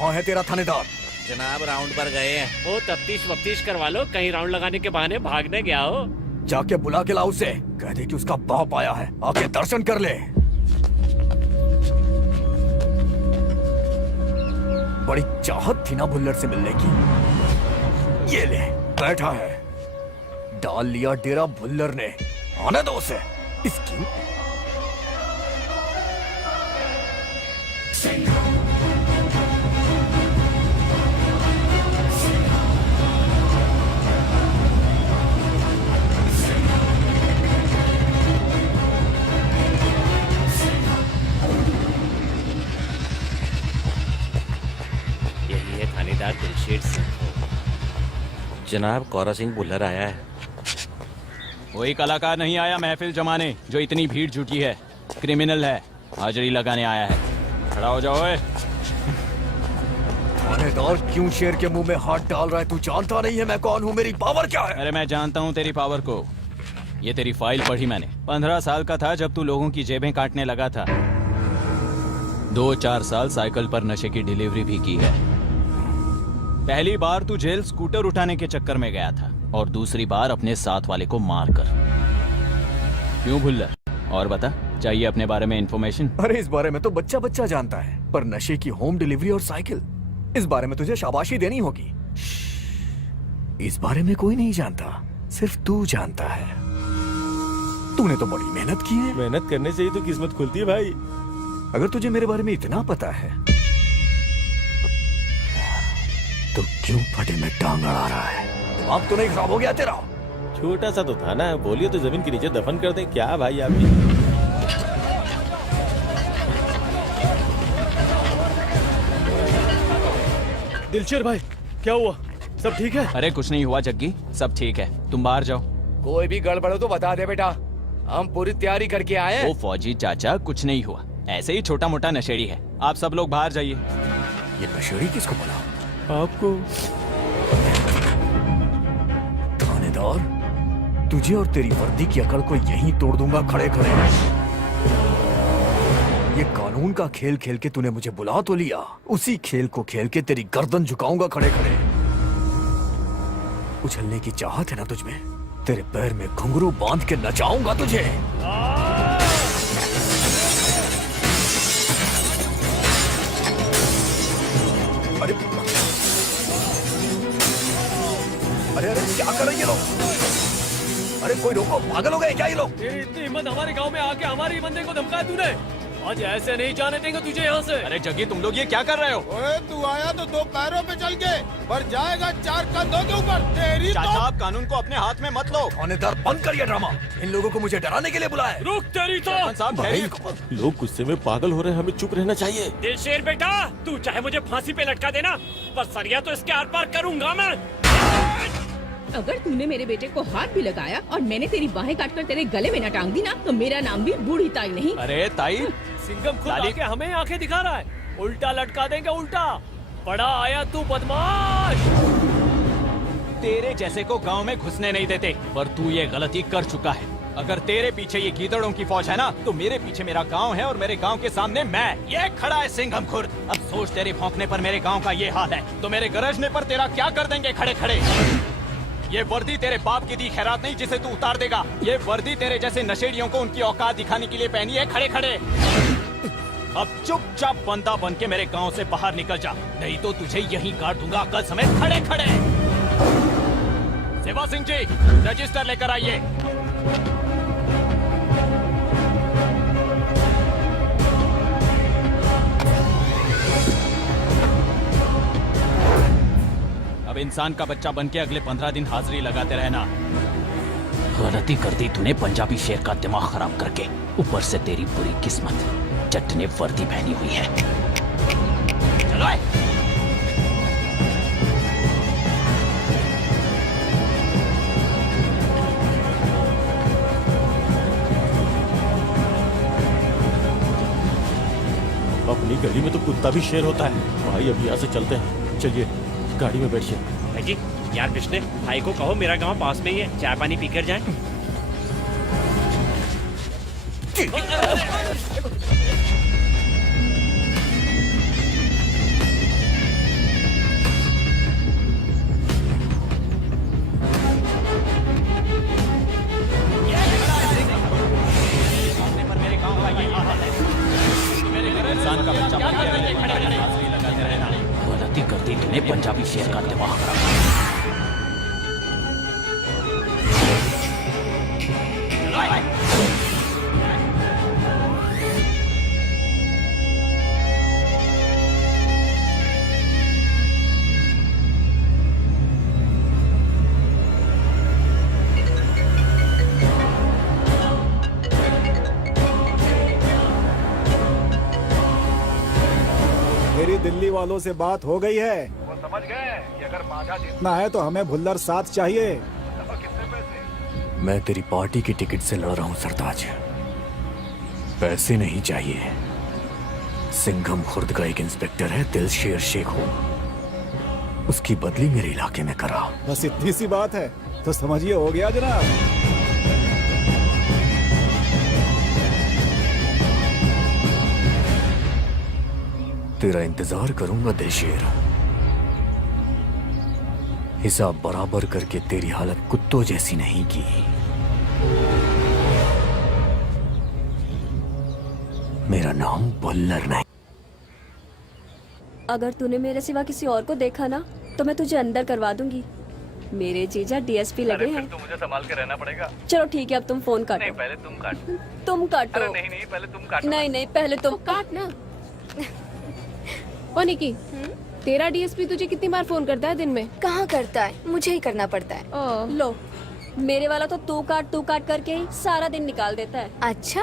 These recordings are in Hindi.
कहाँ है तेरा थानेदार? जनाब राउंड पर गए हैं। वो तफ्तीश वफ्तीश करवा लो, कहीं राउंड लगाने के बहाने भागने गया हो। जाके बुला के लाओ उसे, कह दे कि उसका बाप आया है, आके दर्शन कर ले। बड़ी चाहत थी ना भुल्लर से मिलने की। ये ले बैठा है, डाल लिया डेरा भुल्लर ने। आने दो उसे। इसकी यही है थानेदार दिलशेर सिंह। जनाब कौरा सिंह भुल्लर आया है। वही कलाकार नहीं आया महफिल जमाने जो इतनी भीड़ जुटी है। क्रिमिनल है, हाजिरी लगाने आया है। खड़ा हो जाओ। ओए थानेदार क्यों शेर के मुंह में हाथ डाल रहा है? तू जानता नहीं है मैं कौन हूँ, मेरी पावर क्या है? अरे मैं जानता हूँ तेरी पावर को। ये तेरी फाइल पढ़ी मैंने। 15 साल का था जब तू लोगों की जेबें काटने लगा था। 2-4 साल साइकिल पर नशे की डिलीवरी भी की है। पहली बार तू जेल स्कूटर उठाने के चक्कर में गया था और दूसरी बार अपने साथ वाले को मारकर। क्यों भुल्लर? और बता, चाहिए अपने बारे में इंफॉर्मेशन? अरे इस बारे में तो बच्चा बच्चा जानता है, पर नशे की होम डिलीवरी और साइकिल, इस बारे में तुझे शाबाशी देनी होगी। इस बारे में कोई नहीं जानता, सिर्फ तू जानता है। तूने तो बड़ी मेहनत की है। मेहनत करने से ही तो किस्मत खुलती है भाई। अगर तुझे मेरे बारे में इतना पता है तो क्यों फटे में टांग अड़ा रहा है? दिमाग तो नहीं खराब हो गया तेरा? छोटा सा तो था ना, बोलिए तो जमीन के नीचे दफन कर दें। क्या भाई आप भी? दिलशेर भाई क्या हुआ? सब ठीक है? अरे कुछ नहीं हुआ जग्गी, सब ठीक है। तुम बाहर जाओ। कोई भी गड़बड़ हो तो बता दे बेटा, हम पूरी तैयारी करके आए हैं। वो फौजी चाचा कुछ नहीं हुआ, ऐसे ही छोटा मोटा नशेड़ी है। आप सब लोग बाहर जाइए। ये नशेड़ी किसको बोला? आपको। थानेदार, तुझे और तेरी वर्दी की अकड़ को यहीं तोड़ दूंगा खड़े खड़े। ये कानून का खेल खेल के तूने मुझे बुला तो लिया, उसी खेल को खेल के तेरी गर्दन झुकाऊंगा खड़े खड़े। उछलने की चाहत है ना तुझमें? तेरे पैर में घुंघरू बांध के नचाऊंगा तुझे। अरे अरे अरे क्या कर रहे हैं ये लोग? अरे कोई रोको, पागल हो गए क्या ये लोग? तेरी इतनी हिम्मत हमारे गांव में आके हमारे बंदे को धमकाया तूने? आज ऐसे नहीं जाने देंगे तुझे यहाँ से। अरे जग्गी तुम लोग ये क्या कर रहे हो? ओए तू आया तो 2 पैरों पे चल के, पर जाएगा 4 कंधों के ऊपर। तेरी चाचा तो आप कानून को अपने हाथ में मत लो। थानेदार बंद कर ये ड्रामा। इन लोगों को मुझे डराने के लिए बुलाया है। रुक तेरी तो। सरपंच साहब भाई, ठहरिए। लोग गुस्से में पागल हो रहे हैं, हमें चुप रहना चाहिए। दिलशेर बेटा, तू चाहे मुझे फांसी पे लटका देना, पर सरिया तो इसके आर पार करूंगा मैं। अगर तूने मेरे बेटे को हाथ भी लगाया और मैंने तेरी बाहें काटकर तेरे गले में न टांग दी ना, तो मेरा नाम भी बूढ़ी ताई नहीं। अरे ताई, सिंघम खुद लाली- आके हमें आंखें दिखा रहा है। उल्टा लटका देंगे उल्टा। बड़ा आया तू बदमाश। तेरे जैसे को गांव में घुसने नहीं देते, पर तू ये गलती कर चुका है। अगर तेरे पीछे ये गीदड़ों की फौज है ना, तो मेरे पीछे मेरा गांव है और मेरे गांव के सामने मैं। ये खड़ा है सिंघम खुर्द। अब सोच, तेरे भौंकने पर मेरे गांव का ये हाल है, तो मेरे गरजने पर तेरा क्या कर देंगे खड़े खड़े। ये वर्दी तेरे बाप की दी खैरात नहीं जिसे तू उतार देगा। ये वर्दी तेरे जैसे नशेड़ियों को उनकी औकात दिखाने के लिए पहनी है खड़े खड़े। अब चुपचाप बंदा बन के मेरे गांव से बाहर निकल जा, नहीं तो तुझे यहीं काट दूंगा अक्ल समेत खड़े खड़े। सेवा सिंह जी, रजिस्टर लेकर आइए। अब इंसान का बच्चा बनके अगले 15 दिन हाजिरी लगाते रहना। गलती कर दी तूने पंजाबी शेर का दिमाग खराब करके, ऊपर से तेरी बुरी किस्मत जट ने वर्दी पहनी हुई है। चलो आए। अपनी गली में तो कुत्ता भी शेर होता है। भाई अभी यहाँ से चलते हैं, चलिए गाड़ी में बैठिए। भाई जी, यार कृष्ण भाई को कहो मेरा गांव पास में ही है, चाय पानी पीकर जाए। इंसान का बच्चा बन के मेरे पंजाबी हाजिरी लगाते रहना। गलती करती तूने पंजाबी शेर का दिमाग खराब। मेरी दिल्ली वालों से बात हो गई है। वो समझ गए कि अगर मांझा जीतना है तो हमें भुल्लर साथ चाहिए। मैं तेरी पार्टी की टिकट से लड़ रहा हूं सरताज, पैसे नहीं चाहिए। सिंघम खुर्द का एक इंस्पेक्टर है दिलशेर शेखो, उसकी बदली मेरे इलाके में करा। बस इतनी सी बात है तो समझिए हो गया जनाब। तेरा इंतजार करूंगा दिलशेर, हिसाब बराबर करके तेरी हालत कुत्तों जैसी नहीं की। मेरा नाम भुल्लर नहीं। अगर तूने मेरे सिवा किसी और को देखा ना तो मैं तुझे अंदर करवा दूंगी। मेरे जीजा डीएसपी लगे हैं। तो मुझे संभाल के रहना पड़ेगा। चलो ठीक है, अब तुम फोन काटो। नहीं, पहले तुम काटो। तुम काटो। अरे नहीं पहले तुम काटो। नहीं पहले तुम काट ना। ओ निकी, तेरा डीएसपी तुझे कितनी बार फोन करता है दिन में? कहाँ करता है, मुझे ही करना पड़ता है। लो, मेरे वाला तो तू काट करके ही सारा दिन निकाल देता है। अच्छा,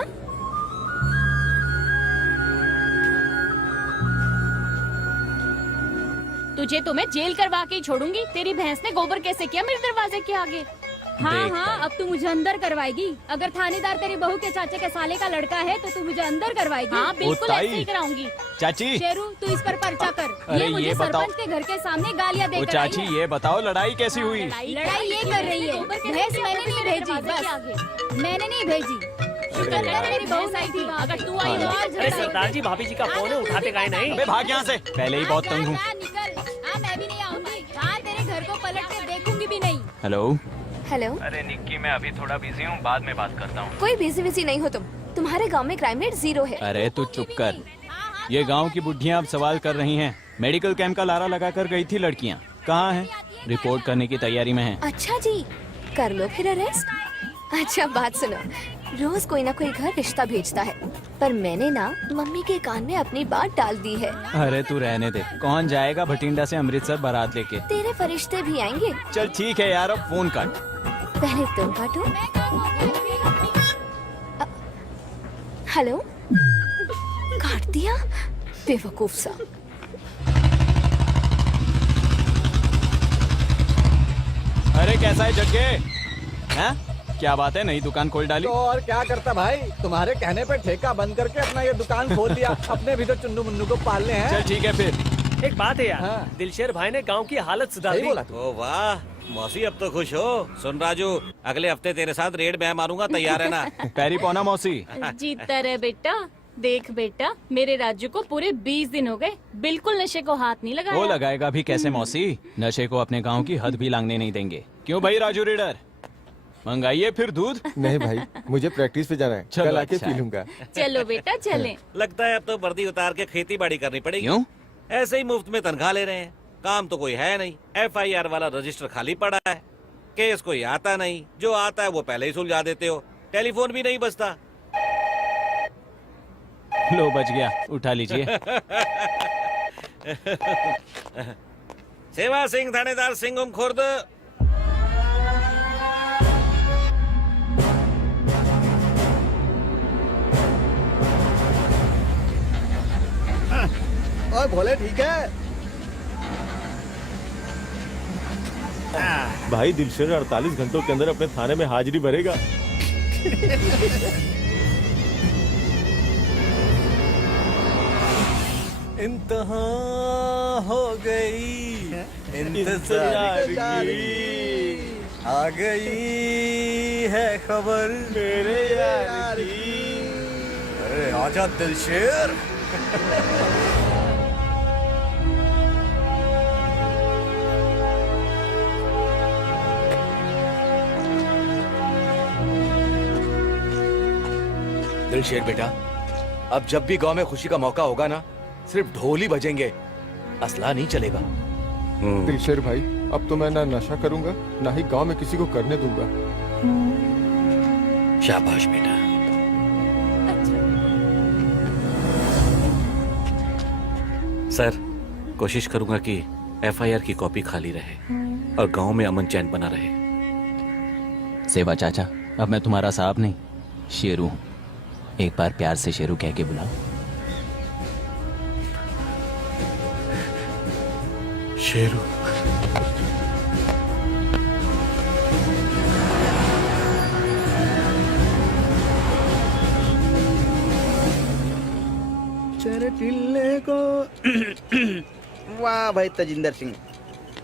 तुझे तो मैं जेल करवा के ही छोड़ूंगी। तेरी भैंस ने गोबर कैसे किया मेरे दरवाजे के आगे। हाँ, अब तू मुझे अंदर करवाएगी। अगर थानेदार तेरी बहू के चाचे के साले का लड़का है तो तू मुझे अंदर करवाएगी। हाँ बिल्कुल ऐसे ही कराऊंगी। चाची, शेरू तू इस पर पर्चा कर। अरे ये मुझे ये बताओ। सरपंच के घर के सामने गालियाँ ओ देकर चाची, आई है। ये बताओ लड़ाई कैसी हुई? लड़ाई ये कर रही है, भैंस मैंने नहीं भेजी, बस मैंने नहीं भेजी। मेरी बहू आई थी। अगर तू आई तो और अरे सरदार जी, भाभी जी का फोन है, उठाते काहे नहीं? अबे भाग यहाँ से, पहले ही बहुत तंग हूँ। निकल, मैं भी नहीं आऊंगी। हाँ, तेरे घर को पलट के देखूंगी भी नहीं। हेलो हेलो, अरे निक्की, मैं अभी थोड़ा बिजी हूँ, बाद में बात करता हूँ। कोई बिजी नहीं हो तुम। तुम्हारे गांव में क्राइम रेट 0 है। अरे तू चुप कर। ये गांव की बुढ़ियां अब सवाल कर रही हैं। मेडिकल कैंप का लारा लगाकर गई थी लड़कियां, कहाँ हैं? रिपोर्ट करने की तैयारी में हैं। अच्छा जी, कर लो फिर अरेस्ट। अच्छा बात सुनो, रोज कोई ना कोई घर रिश्ता भेजता है, पर मैंने ना मम्मी के कान में अपनी बात डाल दी है। अरे तू रहने दे, कौन जाएगा भटिंडा से अमृतसर बारात लेके? तेरे फरिश्ते भी आएंगे। चल ठीक है यार, अब फोन काट। पहले तुम काटो। हेलो, काट दिया, बेवकूफ सा। अरे कैसा है जग्गे? हैं? क्या बात है, नई दुकान खोल डाली? तो और क्या करता भाई, तुम्हारे कहने पे ठेका बंद करके अपना ये दुकान खोल दिया। अपने भी तो चुन्नू मुन्नू को पालने हैं। चल ठीक है फिर। एक बात है यार, हाँ। दिलशेर भाई ने गांव की हालत सुधार सही दी। बोला ओ वाह मौसी, अब तो खुश हो। सुन राजू, अगले हफ्ते तेरे साथ रेड मैं मारूंगा, तैयार है ना? पैरी पौना मौसी। जीतता रहे बेटा। देख बेटा, मेरे राजू को पूरे 20 दिन हो गए, बिल्कुल नशे को हाथ नहीं लगाया। वो लगाएगा भी कैसे मौसी? नशे को अपने गांव की हद भी लांघने नहीं देंगे। क्यों भाई राजू रीडर, मंगाइए फिर दूध। नहीं भाई, मुझे प्रैक्टिस पे जाना है, चलो, कल आके अच्छा पी है। लूंगा। चलो बेटा चलें। लगता है अब तो वर्दी उतार के खेती बाड़ी करनी पड़ेगी। क्यों? ऐसे ही मुफ्त में तनख्वाह ले रहे हैं, काम तो कोई है नहीं। FIR वाला रजिस्टर खाली पड़ा है, केस कोई आता नहीं, जो आता है वो पहले ही सुलझा देते हो, टेलीफोन भी नहीं बजता। लो बच गया, उठा लीजिए। सेवा सिंह, थानेदार सिंघम खुर्द। और भोले ठीक है। भाई दिलशेर 48 घंटों के अंदर अपने थाने में हाजिरी भरेगा। इंतहा हो गई इंतजार की, आ गई है खबर मेरे यार की। अरे आजा दिलशेर। दिलशेर बेटा, अब जब भी गांव में खुशी का मौका होगा ना, सिर्फ ढोल ही बजेंगे, असला नहीं चलेगा। दिलशेर भाई, अब तो मैं ना नशा करूंगा ना ही गांव में किसी को करने दूंगा। शाबाश बेटा। सर, कोशिश करूंगा कि एफआईआर की कॉपी खाली रहे और गांव में अमन चैन बना रहे। सेवा चाचा, अब मैं तुम्हारा साहब नहीं, शेरू हूं। एक बार प्यार से शेरू कह के बुलाओ। शेरू। तेरे टिल्ले को वाह भाई तजिंदर सिंह,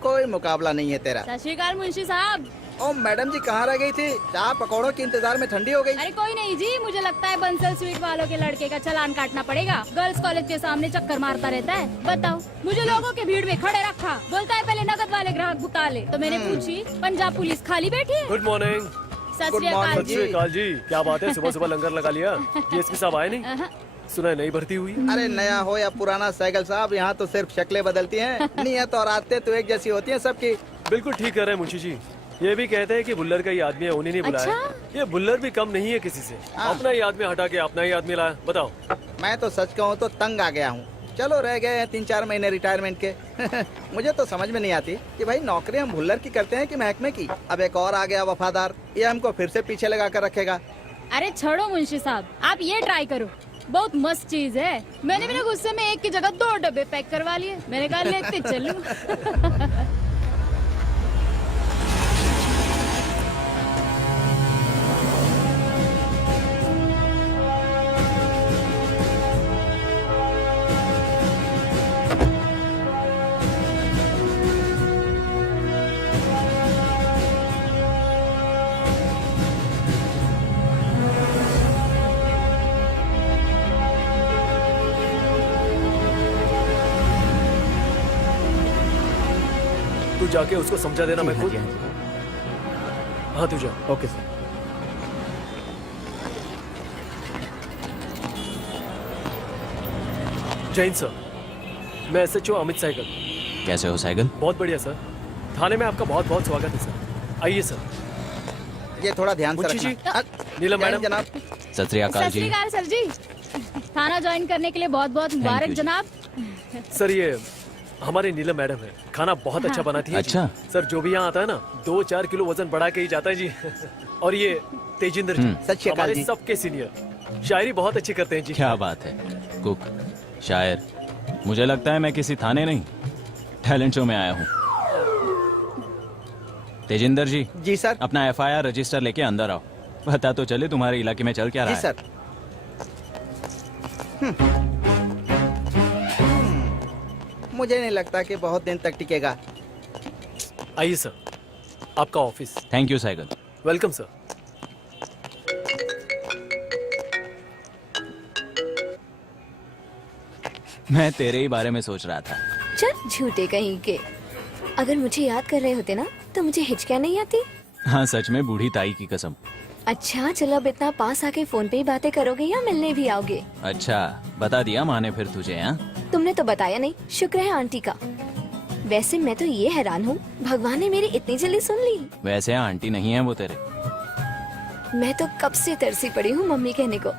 कोई मुकाबला नहीं है तेरा। सत श्री अकाल मुंशी साहब। ओ मैडम जी कहाँ रह गई थी? चाय पकौड़ों के इंतजार में ठंडी हो गई। अरे कोई नहीं जी, मुझे लगता है बंसल स्वीट वालों के लड़के का चालान काटना पड़ेगा। गर्ल्स कॉलेज के सामने चक्कर मारता रहता है। बताओ, मुझे लोगों के भीड़ में खड़े रखा, बोलता है पहले नकद वाले ग्राहक भुगता ले। तो मैंने पूछी, पंजाब पुलिस खाली बैठी है? Good morning. सत श्री अकाल सत श्री अकाल जी। क्या बात है, सुबह सुबह लंगर लगा लिया? डीएसपी साहब आए नहीं? अहं। सुना है नई भर्ती हुई। अरे नया हो या पुराना साइकिल साहब, यहाँ तो सिर्फ शक्लें बदलती हैं, नियत और आदतें तो एक जैसी होती हैं सबकी। बिल्कुल ठीक कर रहे हैं मुंशी जी। ये भी कहते हैं कि बुल्लर का ये आदमी है, उन्हीं ने बुलाया। ये बुल्लर भी कम नहीं है किसी से। अपना ही आदमी हटा के अपना ही आदमी लाया। बताओ। मैं तो सच कहूँ तो तंग आ गया हूँ। चलो रह गए हैं 3-4 महीने रिटायरमेंट के। मुझे तो समझ में नहीं आती कि भाई नौकरी हम भुल्लर की करते हैं कि महकमे की। अब एक और आ गया वफादार, ये हमको फिर से पीछे लगा कर रखेगा। अरे छोड़ो मुंशी साहब, आप ये ट्राई करो, बहुत मस्त चीज है। मैंने मेरे गुस्से में एक की जगह 2 डब्बे पैक करवा लिए। मैंने कहा लेते चलूं। तू जाके उसको समझा देना। मैं खुद। हाँ तू जा। Okay sir. जैन सर, मैं SHO अमित सहगल। कैसे हो सहगल? बहुत बढ़िया सर। थाने में आपका बहुत बहुत स्वागत है सर। आइए सर। ये थोड़ा ध्यान से मुंशी जी, रखना। नीलम मैडम। जनाब। सत श्री अकाल सत श्री जी। अकाल सर जी। थाना ज्वाइन करने के लिए बहुत बहुत मुबारक जी। जनाब। सर ये हमारी नीलम मैडम है, खाना बहुत अच्छा बनाती है। अच्छा। जी। सर जो भी यहाँ आता है ना, 2-4 किलो वजन बढ़ा के ही जाता है जी। और ये तेजिंदर जी, सत श्री अकाल हमारे जी। सबके सीनियर, शायरी बहुत अच्छी करते हैं जी। क्या बात है, कुक, शायर। मुझे लगता है मैं किसी थाने नहीं, टैलेंट शो में आया हूँ। तेजिंदर जी। जी सर। अपना FIR रजिस्टर लेके अंदर आओ। पता तो चले तुम्हारे इलाके में चल क्या रहा जी है। सर। मुझे नहीं लगता कि बहुत दिन तक टिकेगा। आइए सर, आपका office. Thank you Sehgal. Welcome sir. मैं तेरे ही बारे में सोच रहा था। चल झूठे कहीं के। अगर मुझे याद कर रहे होते ना तो मुझे हिचकियाँ नहीं आती। हाँ सच में, बूढ़ी ताई की कसम। अच्छा चलो, अब इतना पास आके फोन पे ही बातें करोगे या मिलने भी आओगे? अच्छा बता दिया माँ ने फिर तुझे? हाँ तुमने तो बताया नहीं, शुक्र है आंटी का। वैसे मैं तो ये हैरान हूँ, भगवान ने मेरी इतनी जल्दी सुन ली। वैसे आंटी नहीं है वो तेरे। मैं तो कब से तरसी पड़ी हूँ मम्मी कहने को।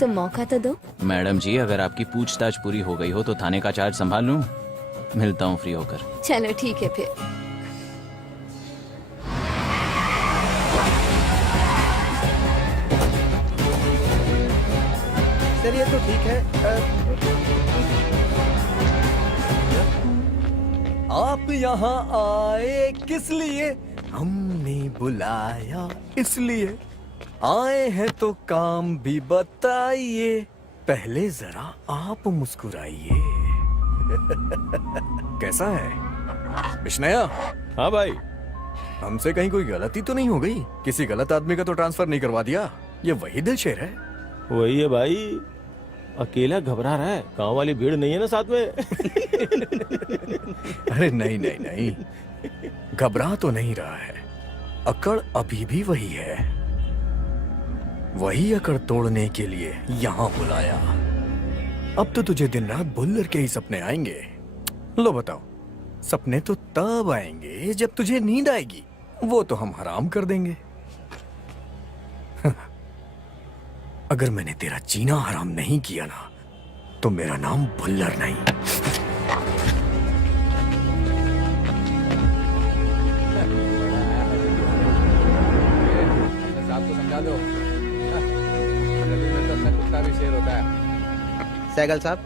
तुम मौका तो दो। मैडम जी, अगर आपकी पूछताछ पूरी हो गई हो तो थाने का चार्ज संभाल लूं। मिलता हूँ फ्री होकर। चलो ठीक है फिर। सर ये तो ठीक है। आप यहाँ आए किस लिए? हमने बुलाया इसलिए। आए हैं तो काम भी बताइए, पहले जरा आप मुस्कुराइए। कैसा है विष्णया? हाँ भाई। हमसे कहीं कोई गलती तो नहीं हो गई? किसी गलत आदमी का तो ट्रांसफर नहीं करवा दिया? ये वही दिलशेर है? वही है भाई, अकेला घबरा रहा है। गांव वाली भीड़ नहीं है ना साथ में। अरे नहीं नहीं नहीं, घबरा तो नहीं रहा है, अकड़ अभी भी वही है। वही अकड़ तोड़ने के लिए यहाँ बुलाया। अब तो तुझे दिन रात भुल्लर के ही सपने आएंगे। लो बताओ, सपने तो तब आएंगे जब तुझे नींद आएगी, वो तो हम हराम कर देंगे। अगर मैंने तेरा जीना हराम नहीं किया ना, तो मेरा नाम भुल्लर नहीं। साहब को समझा दो, कुत्ता भी शेर होता है। सैगल साहब,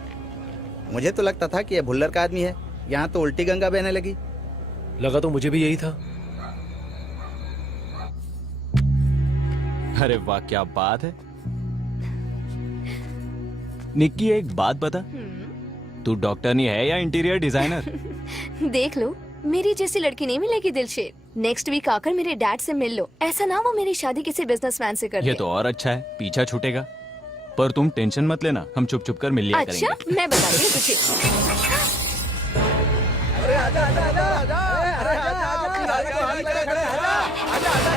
मुझे तो लगता था कि ये भुल्लर का आदमी है, यहाँ तो उल्टी गंगा बहने लगी। लगा तो मुझे भी यही था। अरे वाह, क्या बात है। निक्की, एक बात बता, तू डॉक्टर नहीं है या इंटीरियर डिजाइनर? देख लो, मेरी जैसी लड़की नहीं मिलेगी दिलशेर। नेक्स्ट वीक आकर मेरे डैड से मिल लो, ऐसा ना वो मेरी शादी किसी बिजनेसमैन से कर ये दे। तो और अच्छा है, पीछा छूटेगा। पर तुम टेंशन मत लेना, हम चुप चुप कर मिल लिया अच्छा, करेंगे। मैं बताती हूँ तुझे। अरे आजा आजा आजा आजा, अरे आजा अपनी गाड़ी को हाथ लगा खड़े, आजा आजा आजा।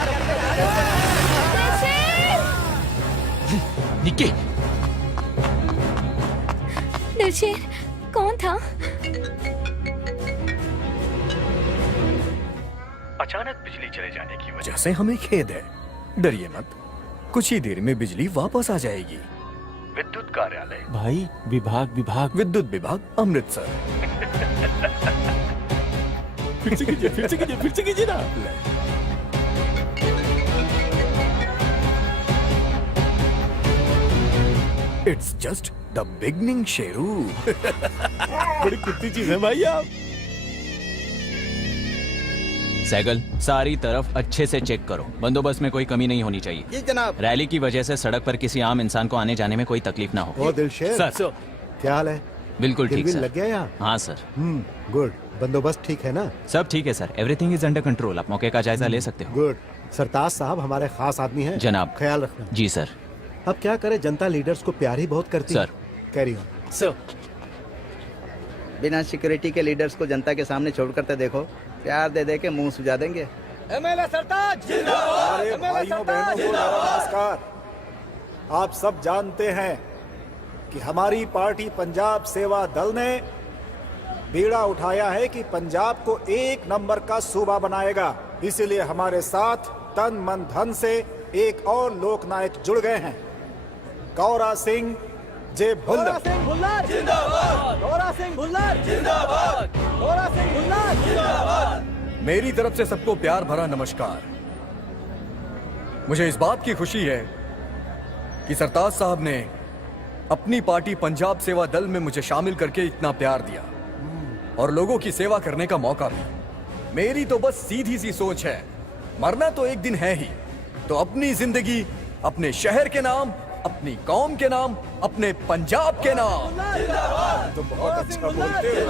निक्की, दिलशेर, कौन था? अचानक बिजली चले जाने की वजह जैसे हमें खेद है, डरिए मत, कुछ ही देर में बिजली वापस आ जाएगी। विद्युत कार्यालय। भाई, विभाग विद्युत विभाग, अमृतसर। फिर से कीजिए ना। It's just the beginning Sheru. बड़ी कुत्ती चीज है भाई आप। सैगल, सारी तरफ अच्छे से चेक करो, बंदोबस्त में कोई कमी नहीं होनी चाहिए। जी जनाब। रैली की वजह से सड़क पर किसी आम इंसान को आने जाने में कोई तकलीफ ना हो। दिलशेर, सर, क्या हाल है? बिल्कुल ठीक सर। लग गया यहाँ? हाँ सर। गुड। बंदोबस्त ठीक है ना? सब ठीक है sir, everything is under control. आप मौके का जायजा ले सकते हो। गुड। सरताज साहब हमारे खास आदमी हैं। जनाब। ख्याल रखना। जी सर। अब क्या करे, जनता लीडर्स को प्यार ही बहुत करती है। सर। Carry on. सर, बिना सिक्योरिटी के लीडर्स को जनता के सामने छोड़ करते देखो, प्यार दे दे के मुंह सुझा देंगे। एमएलए सरताज जिंदाबाद। अरे भाइयों बहनों को मेरा नमस्कार। आप सब जानते हैं कि हमारी पार्टी पंजाब सेवा दल ने बीड़ा उठाया है कि पंजाब को एक नंबर का सूबा बनाएगा। इसीलिए हमारे साथ तन मन धन से एक और लोकनायक जुड़ गए हैं, गौरा सिंह जे भुल्लर। जिंदाबाद। गौरा सिंह भुल्लर जिंदाबाद। गौरा सिंह भुल्लर जिंदाबाद। मेरी तरफ से सबको प्यार भरा नमस्कार। मुझे इस बात की खुशी है कि सरताज साहब ने अपनी पार्टी पंजाब सेवा दल में मुझे शामिल करके इतना प्यार दिया और लोगों की सेवा करने का मौका भी। मेरी तो बस सीधी सी सोच है, मरना तो एक दिन है ही, तो अपनी जिंदगी अपने शहर के नाम, अपनी कौम के नाम, अपने पंजाब के नाम। तुम बहुत अच्छा बोलते हो।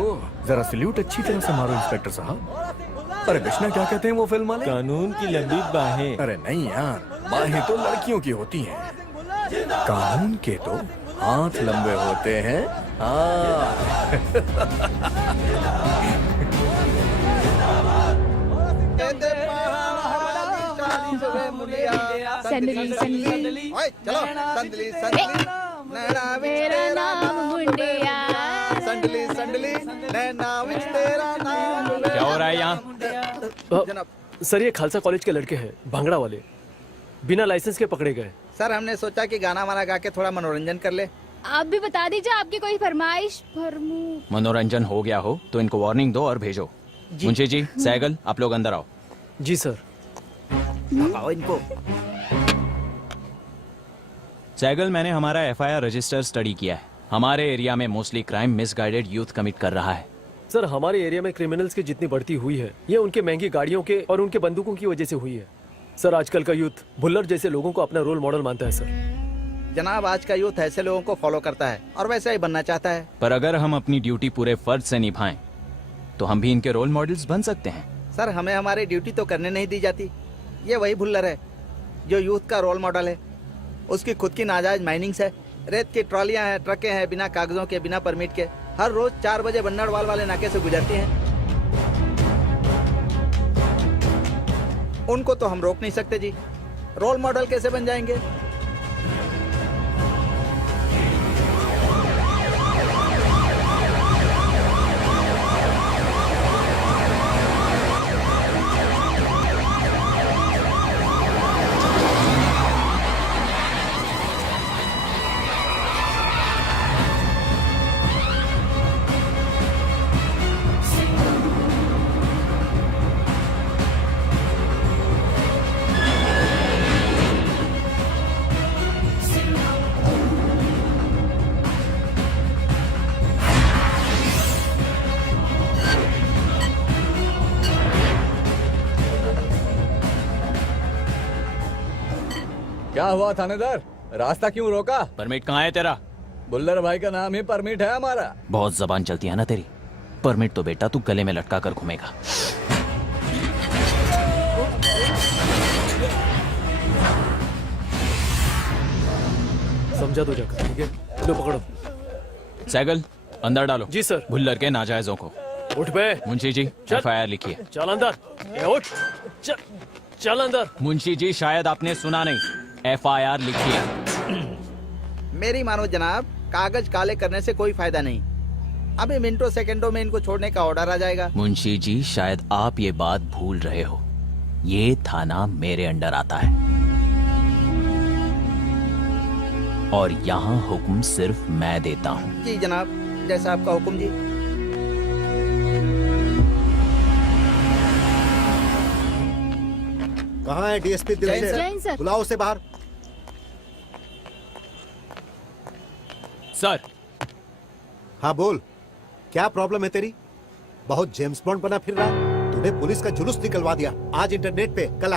ओह, जरा सल्यूट अच्छी तरह से मारो इंस्पेक्टर साहब। अरे बिश्ना, क्या कहते हैं वो फिल्म वाले? कानून की लंबी बाहें। अरे नहीं यार, बाहें तो लड़कियों की होती हैं, कानून के तो हाथ लंबे होते हैं। संदली संदली, ओए चलो, संदली संदली, नैना विच तेरा नाम मुंडिया। संदली संदली, नैना विच तेरा नाम। क्या हो रहा है यहाँ? जनाब, सर ये खालसा कॉलेज के लड़के हैं, भांगड़ा वाले, बिना लाइसेंस के पकड़े गए। सर हमने सोचा कि गाना वाना गा के थोड़ा मनोरंजन कर ले। आप भी बता दीजिए आपकी कोई फरमाइश। मनोरंजन हो गया हो तो इनको वार्निंग दो और भेजो। मुंशी जी, सैगल, आप लोग अंदर आओ। जी सर। आओ इनको। सैगल, मैंने हमारा एफआईआर रजिस्टर स्टडी किया है। हमारे एरिया में mostly crime misguided youth commit कर रहा है। सर हमारे एरिया में क्रिमिनल्स की जितनी बढ़ती हुई है, ये उनके महंगी गाड़ियों के और उनके बंदूकों की वजह से हुई है। सर आजकल का यूथ भुल्लर जैसे लोगों को अपना रोल मॉडल मानता है। सर जनाब, आज का यूथ ऐसे लोगों को फॉलो करता है और वैसा ही बनना चाहता है। पर अगर हम अपनी ड्यूटी पूरे फर्ज से निभाएं तो हम भी इनके रोल मॉडल्स बन सकते हैं। सर हमें हमारी ड्यूटी तो करने नहीं दी जाती। ये वही भुल्लर है जो यूथ का रोल मॉडल है। उसकी खुद की नाजायज माइनिंग्स है, रेत की ट्रॉलियां हैं, ट्रकें हैं बिना कागजों के, बिना परमिट के, हर रोज 4 बजे बन्नड़वाल वाले नाके से गुजरती हैं। उनको तो हम रोक नहीं सकते जी। रोल मॉडल कैसे बन जाएंगे? क्या हुआ थानेदार, रास्ता क्यों रोका? परमिट कहाँ है तेरा? बुल्लर भाई का नाम ही परमिट है हमारा। बहुत जबान चलती है ना तेरी। परमिट तो बेटा तू गले में लटका कर घूमेगा। समझा तो जाकर, ठीक है? लो पकड़ो। सैगल अंदर डालो। जी सर। भुल्लर के नाजायजों को। उठ बे। मुंशी जी चल। FIR लिखिए। चल अंदर। ए, उठ। चल अंदर। मुंशी जी शायद आपने सुना नहीं, FIR लिखिए। मेरी मानो जनाब, कागज काले करने से कोई फायदा नहीं। अभी मिनटों सेकंडों में इनको छोड़ने का ऑर्डर आ जाएगा। मुंशी जी शायद आप ये बात भूल रहे हो, ये थाना मेरे अंडर आता है और यहाँ हुक्म सिर्फ मैं देता हूँ। जी जनाब, जैसा आपका हुक्म जी। कहाँ है डीएसपी जैन दिलशेर? सर। बुलाओ उसे बाहर। सर। हाँ बोल, क्या प्रॉब्लम है तेरी? बहुत जेम्स बॉन्ड बना फिर रहा है। तूने पुलिस का जुलूस निकलवा दिया। आज इंटरनेट पे, कल